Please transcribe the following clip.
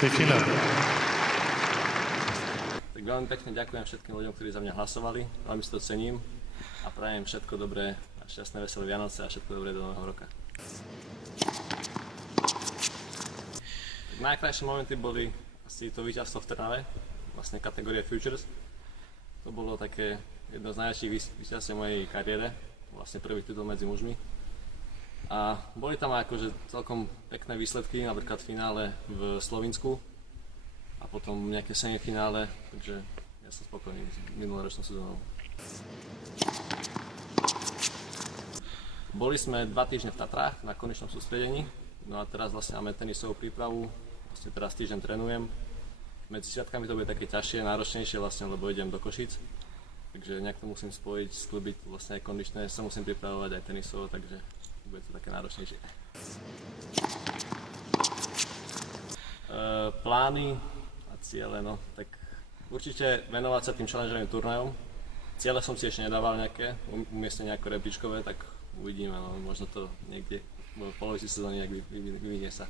Fitina. Tak veľmi pekne ďakujem všetkým ľuďom, ktorí za mňa hlasovali, veľmi si to cením a prajem všetko dobré a šťastné, veselé Vianoce a všetko dobré do nového roka. Tak najkrajšie momenty boli asi to víťazstvo v Trnave, vlastne kategórie Futures. To bolo také jedno z najväčších víťazstiev mojej kariére, vlastne prvý titul medzi mužmi. A boli tam aj akože celkom pekné výsledky, napríklad v finále v Slovinsku a potom nejaké semifinále, takže ja som spokojný s minuloročnou sezónou. Boli sme 2 týždne v Tatrách na konečnom sústredení, no a teraz vlastne máme tenisovú prípravu, vlastne teraz týždeň trénujem. Medzi sviatkami to bude také ťažšie, náročnejšie vlastne, lebo idem do Košíc, takže nejak to musím spojiť, sklbiť vlastne aj kondičné, sa musím pripravovať aj tenisovo, takže bude to také náročnejšie. Plány a ciele, no tak určite venovať sa tým challengerovým turnajom. Ciele som si ešte nedával nejaké, umiestnenie ako rebríčkové, tak uvidíme, no možno to niekde v polovici sezóny nejak vyvinie sa.